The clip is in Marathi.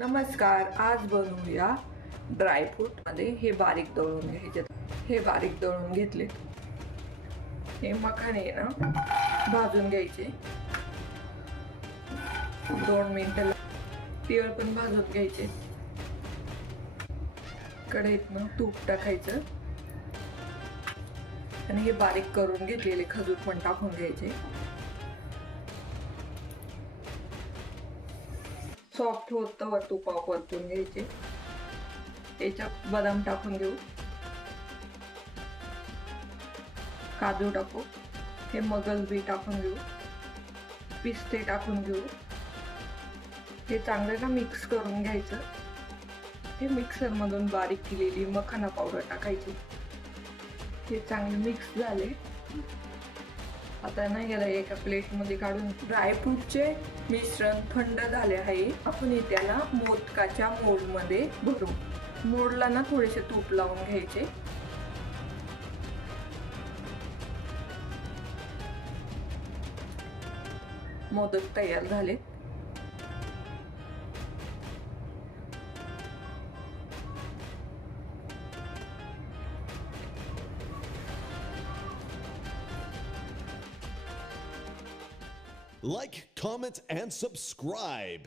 नमस्कार, आज बनवूया ड्रायफ्रूट मध्ये हे बारीक दळून घ्यायचे. हे बारीक दळून घेतले. हे मखाने ना भाजून घ्यायचे 2 मिनिटं. तीळ पण भाजून घ्यायचे. कढईत तूप टाकायचं आणि हे बारीक करून घेतलेले खजूर पण टाकून घ्यायचे. सॉफ्ट होतं तुपावर परतून घ्यायचे. याच्यात बदाम टाकून घेऊ, काजू टाकू, हे मगज बी टाकून घेऊ, पिस्ते टाकून घेऊ. हे चांगलं मिक्स करून घ्यायचं. हे मिक्सर मधून बारीक केलेली मखाना पावडर टाकायची. हे चांगले मिक्स झाले. आता याला एका प्लेट मध्ये काढून ड्रायफ्रूटचे मिश्रण थंड झाले आहे. आपण त्याला मोदकाच्या मोल्ड मध्ये भरू. मोल्डला थोडेसे तूप लावून घ्यायचे. मोदक तयार झाले. Like, comment, and subscribe.